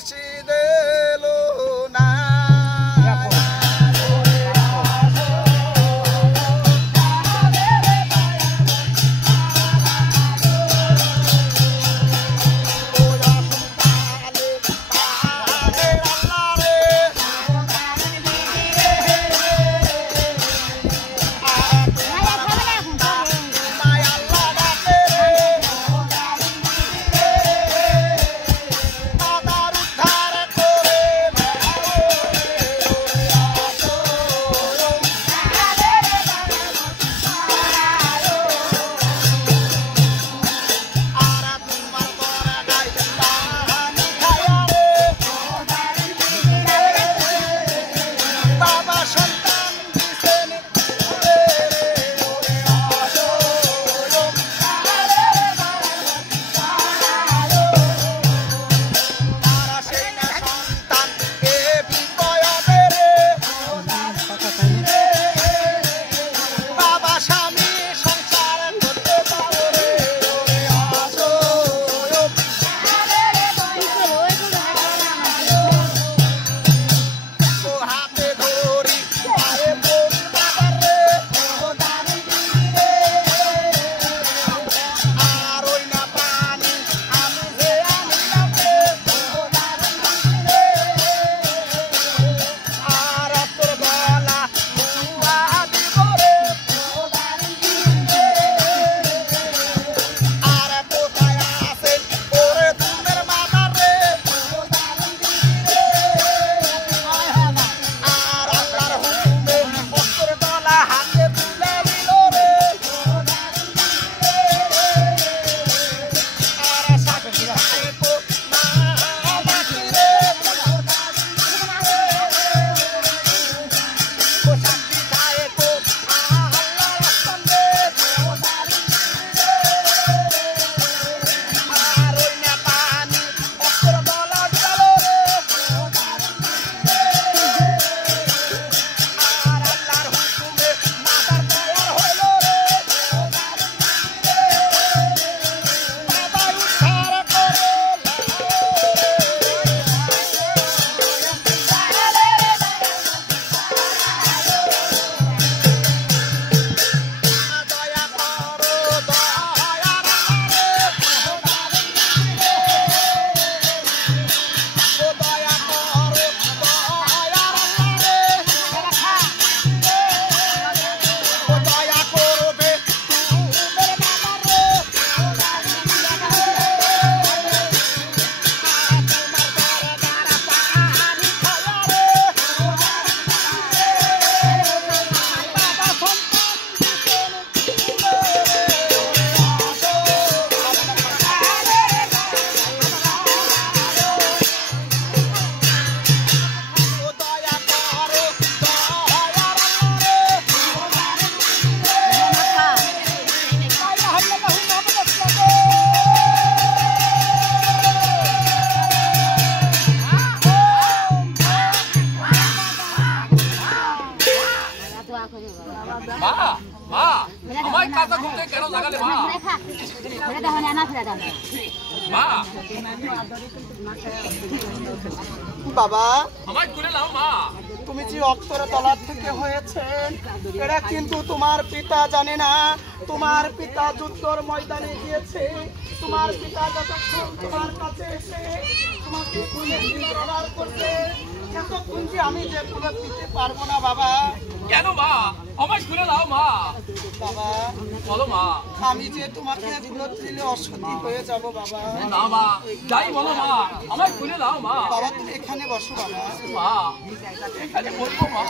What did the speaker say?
মুর্শিদে লো না বাবা আমায় তুলে নাও মা তুমি যে অক্ষর তলা থেকে হয়েছেন এটা কিন্তু তোমার পিতা জানে না তোমার পিতা যুদ্ধর ময়দানে গিয়েছে তোমার পিতা যতক্ষণ তোমার কাছে এসে তোমাকে ব্যবহার করবে যতক্ষণ যে আমি যে কোনো দিতে পারবো না বাবা কেন মা আমায় তুলে নাও মা বাবা বলো মা আমি যে তোমাকে এগুলো দিলে অসতী হয়ে যাব বাবা না মা যাই বলো মা আমায় তুলে নাও মা বাবা তুমি এখানে বসো বাবা মা এখানে বসবো মা